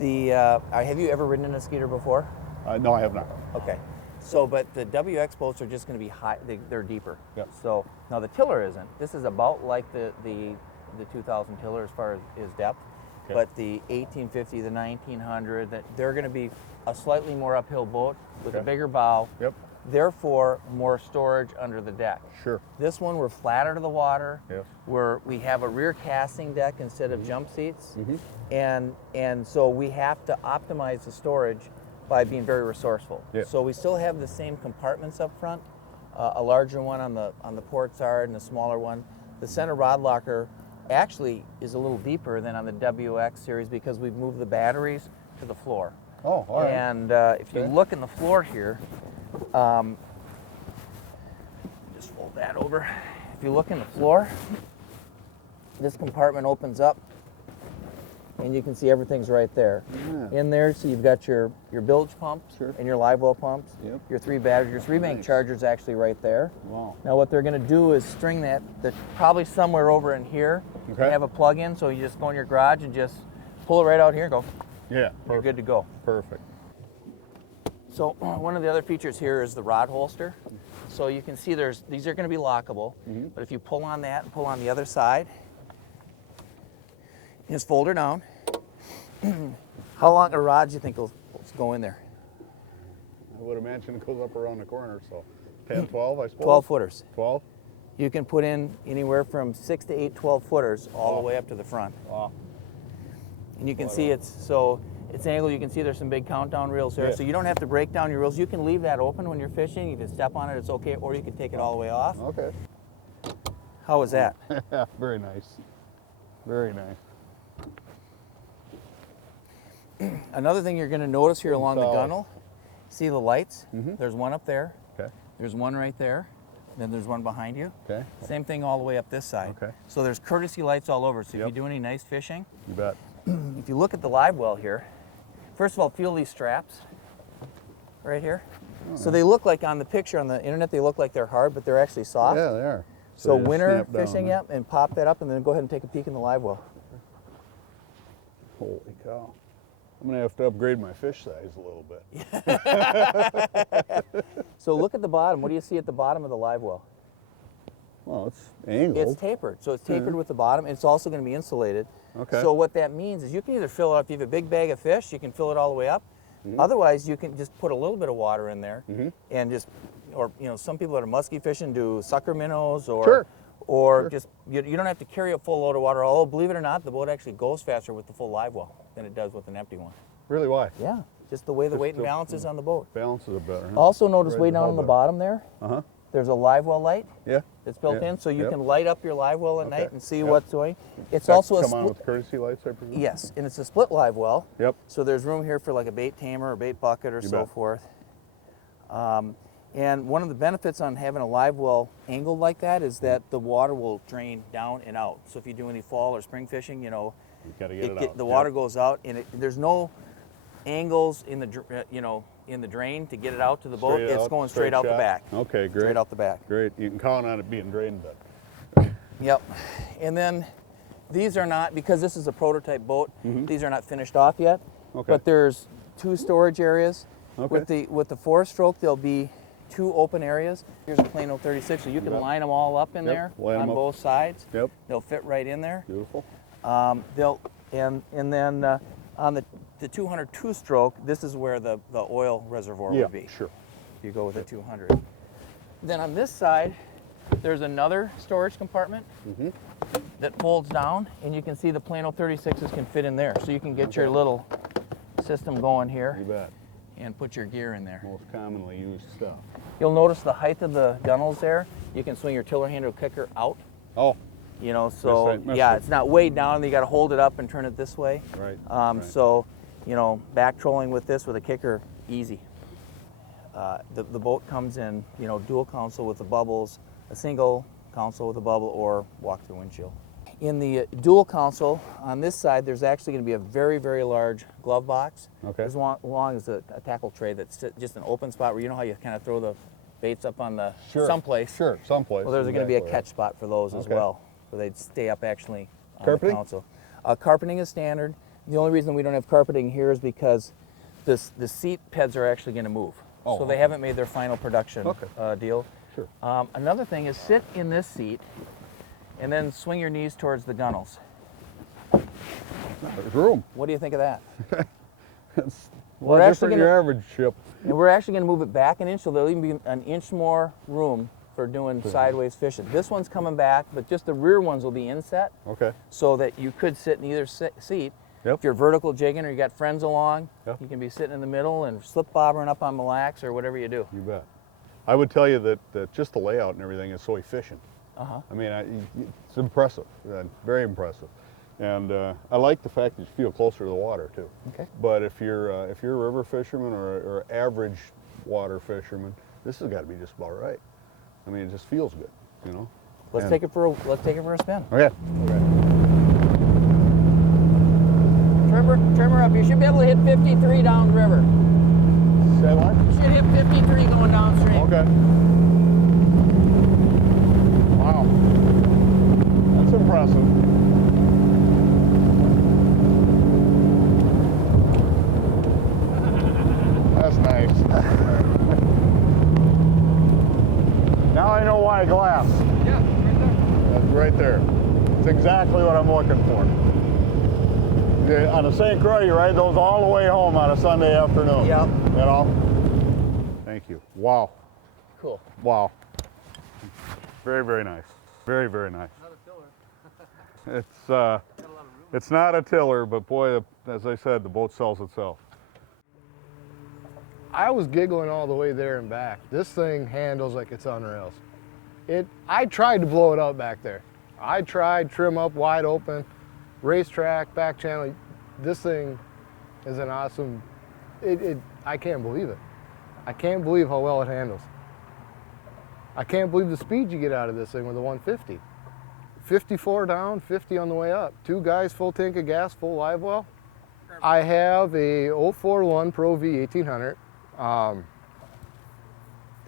Have you ever ridden in a Skeeter before? No, I have not. Okay. So, but the WX boats are just going to be high. They're deeper. Yep. So now the tiller isn't. This is about like the 2000 tiller as far as depth. Okay. But the 1850, the 1900, they're going to be a slightly more uphill boat with a bigger bow. Yep. Therefore, more storage under the deck. Sure. This one, we're flatter to the water. Yes. We have a rear casting deck instead of jump seats. And so we have to optimize the storage by being very resourceful. Yes. So we still have the same compartments up front, a larger one on the port side and a smaller one. The center rod locker actually is a little deeper than on the WX series because we've moved the batteries to the floor. Oh, all right. And if you look in the floor here, just fold that over. If you look in the floor, this compartment opens up and you can see everything's right there. Yeah. In there, so you've got your bilge pumps and your live well pumps, your 3 batteries, your 3-bank charger's actually right there. Wow. Now what they're gonna do is string that, probably somewhere over in here, and have a plug-in, so you just go in your garage and just pull it right out here and go. Yeah. You're good to go. Perfect. So one of the other features here is the rod holster. So you can see these are going to be lockable, but if you pull on that and pull on the other side, just fold her down. How long a rod do you think will go in there? I would imagine it goes up around the corner, so 10, 12, I suppose? 12 footers. 12? You can put in anywhere from 6 to 8 12 footers all the way up to the front. Wow. And you can see it's angled. You can see there's some big countdown reels there, so you don't have to break down your reels. You can leave that open when you're fishing. You can step on it, it's okay, or you can take it all the way off. Okay. How was that? Yeah, very nice. Very nice. Another thing you're going to notice here along the gunnel, see the lights? There's one up there. Okay. There's one right there. Then there's one behind you. Okay. Same thing all the way up this side. Okay. So there's courtesy lights all over. So if you do any nice fishing, you bet. If you look at the live well here, first of all, feel these straps right here. So they look like on the picture on the internet, they look like they're hard, but they're actually soft. Yeah, they are. So winter fishing, and pop that up and then go ahead and take a peek in the live well. Holy cow. I'm going to have to upgrade my fish size a little bit. So look at the bottom. What do you see at the bottom of the live well? Well, it's angled. It's tapered. So it's tapered with the bottom. It's also going to be insulated. Okay. So what that means is you can either fill it up, if you have a big bag of fish, you can fill it all the way up. Otherwise, you can just put a little bit of water in there and just, or some people that are musky fishing do sucker minnows or just, you don't have to carry a full load of water. Although, believe it or not, the boat actually goes faster with the full live well than it does with an empty one. Really, why? Yeah, just the way the weight and balance is on the boat. Balances are better. Huh? Also notice way down on the bottom there, there's a live well light. Yeah. It's built in, so you can light up your live well at night and see what's going. It's That also come on with courtesy lights, I presume? Yes, and it's a split live well. Yep. So there's room here for like a bait tamer or bait bucket or so forth. And one of the benefits on having a live well angled like that is that the water will drain down and out. So if you do any fall or spring fishing, you gotta get it out. The water goes out, and there's no angles in the in the drain to get it out to the boat. It's going straight out the back. Okay, great. Straight out the back. Great. You can count on it being drained, but. Yep. And then these are not, because this is a prototype boat, these are not finished off yet. Okay. But there's 2 storage areas. Okay. With the 4-stroke, there'll be 2 open areas. Here's a plain old 36, so you can line them all up in there on both sides. Yep. They'll fit right in there. Beautiful. And then on the 202-stroke, this is where the oil reservoir would be. Sure. If you go with a 200. Then on this side, there's another storage compartment that folds down, and you can see the plain old 36s can fit in there. So you can get your little system going here. You bet. And put your gear in there. Most commonly used stuff. You'll notice the height of the gunnels there. You can swing your tiller handle kicker out. Oh. So it's not way down. You got to hold it up and turn it this way. Right. So, back trolling with this with a kicker, easy. The boat comes in, dual console with the bubbles, a single console with a bubble, or walk-through windshield. In the dual console, on this side, there's actually going to be a very, very large glove box. Okay. As long as a tackle tray that's just an open spot where you know how you kind of throw the baits up on the someplace. Sure, someplace. Well, there's going to be a catch spot for those as well, so they'd stay up actually on carpeting? the console. Carpeting is standard. The only reason we don't have carpeting here is because the seat pads are actually going to move. Oh, so they haven't made their final production deal. Sure. Another thing is sit in this seat and then swing your knees towards the gunnels. There's room. What do you think of that? It's a We're lot actually different than your average ship. And we're actually going to move it back an inch, so there'll even be an inch more room for doing sideways fishing. This one's coming back, but just the rear ones will be inset. Okay. So that you could sit in either seat. Yep. If you're vertical jigging or you got friends along, Yep. you can be sitting in the middle and slip bobbering up on Mille Lacs or whatever you do. You bet. I would tell you that just the layout and everything is so efficient. Uh-huh. I mean, it's impressive, very impressive. And I like the fact that you feel closer to the water too. Okay. But if you're a river fisherman or average water fisherman, this has got to be just about right. I mean, it just feels good, you know. Let's take it for a spin. Okay. Trim her up. You should be able to hit 53 downriver. Say what? You should hit 53 going downstream. Okay. Wow. That's impressive. That's nice. Now I know why glass. Yeah, right there. That's right there. It's exactly what I'm looking for. On a St. Croix, you ride those all the way home on a Sunday afternoon. Yep. You know? Thank you. Wow. Cool. Wow. Very, very nice. Very, very nice. Not a tiller. It's not a tiller, but boy, as I said, the boat sells itself. I was giggling all the way there and back. This thing handles like it's on rails. I tried to blow it out back there. I tried, trim up wide open, racetrack, back channel. This thing is an awesome, I can't believe it. I can't believe how well it handles. I can't believe the speed you get out of this thing with a 150. 54 down, 50 on the way up. 2 guys, full tank of gas, full live well. I have a 041 Pro V 1800.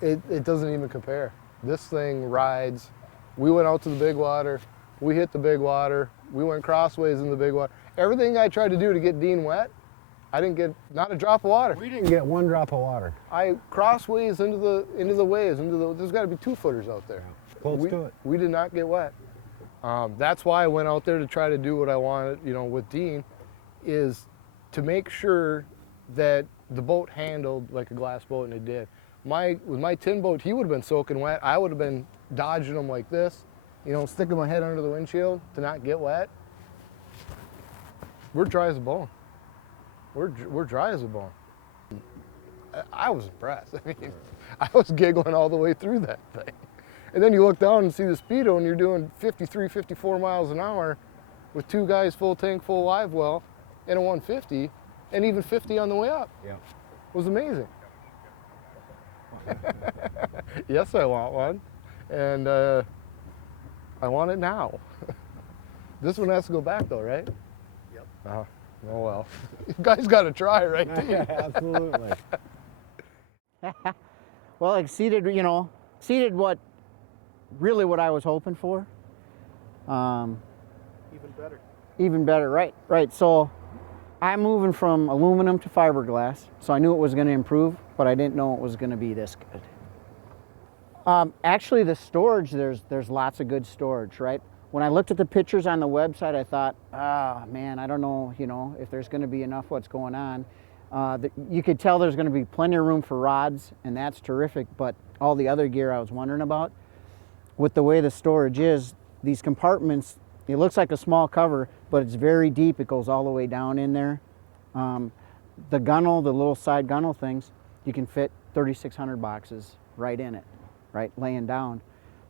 It doesn't even compare. This thing rides. We went out to the big water. We hit the big water. We went crossways in the big water. Everything I tried to do to get Dean wet, I didn't get not a drop of water. We didn't get one drop of water. I crossways into the waves, there's got to be 2-footers out there. Close to it. We did not get wet. That's why I went out there to try to do what I wanted, you know, with Dean, is to make sure that the boat handled like a glass boat, and it did. With my tin boat, he would have been soaking wet. I would have been dodging him like this, you know, sticking my head under the windshield to not get wet. We're dry as a bone. We're dry as a bone. I was impressed. I mean, I was giggling all the way through that thing. And then you look down and see the speedo, and you're doing 53, 54 miles an hour with 2 guys, full tank, full live well, and a 150, and even 50 on the way up. Yeah. It was amazing. Yes, I want one, and I want it now. This one has to go back though, right? Yep. Oh well. You guys got to try, right? Absolutely. Well, exceeded what I was hoping for. Even better. Even better, right. So I'm moving from aluminum to fiberglass, so I knew it was going to improve, but I didn't know it was going to be this good. Actually, the storage, there's lots of good storage, right? When I looked at the pictures on the website, I thought, man, I don't know, if there's going to be enough what's going on. You could tell there's going to be plenty of room for rods, and that's terrific, but all the other gear I was wondering about, with the way the storage is, these compartments, it looks like a small cover, but it's very deep. It goes all the way down in there. The gunnel, the little side gunnel things, you can fit 3,600 boxes right in it, right, laying down.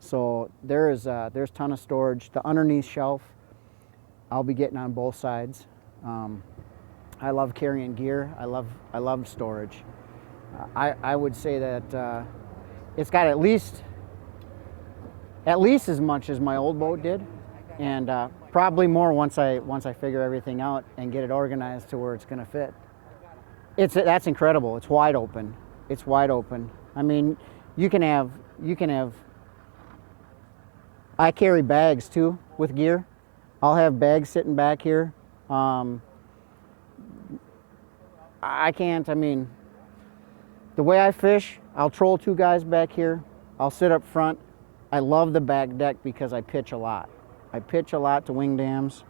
So there's a ton of storage. The underneath shelf, I'll be getting on both sides. I love carrying gear. I love storage. I would say that it's got at least as much as my old boat did, and probably more once I figure everything out and get it organized to where it's going to fit. That's incredible. It's wide open. It's wide open. I mean, you can have. I carry bags too with gear. I'll have bags sitting back here. I can't, I mean, the way I fish, I'll troll 2 guys back here. I'll sit up front. I love the back deck because I pitch a lot. I pitch a lot to wing dams.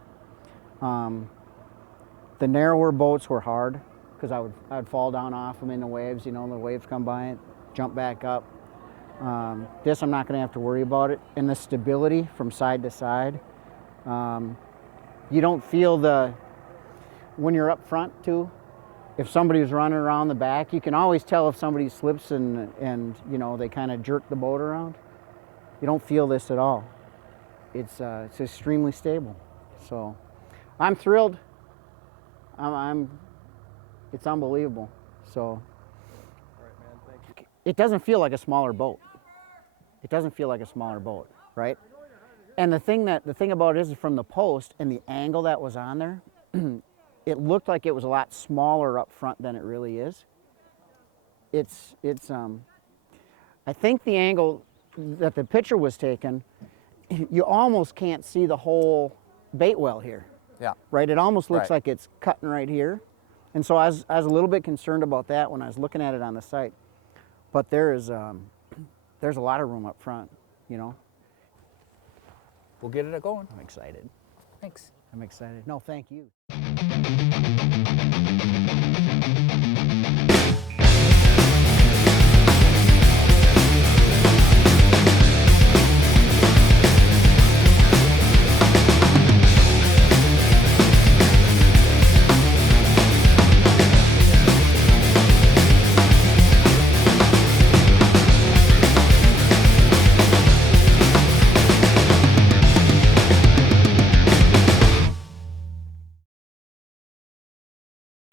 The narrower boats were hard because I'd fall down off them in the waves. You know, the waves come by and jump back up. This I'm not going to have to worry about it. And the stability from side to side. You don't feel when you're up front too, if somebody's running around the back, you can always tell if somebody slips and you know, they kind of jerk the boat around. You don't feel this at all. It's extremely stable. So I'm thrilled. It's unbelievable. So it doesn't feel like a smaller boat. It doesn't feel like a smaller boat, right? And the thing about it is from the post and the angle that was on there, it looked like it was a lot smaller up front than it really is. I think the angle that the picture was taken, you almost can't see the whole bait well here. Yeah. Right? It almost looks Right. like it's cutting right here. And so I was a little bit concerned about that when I was looking at it on the site. But there's a lot of room up front, you know. We'll get it going. I'm excited. Thanks. I'm excited. No, thank you.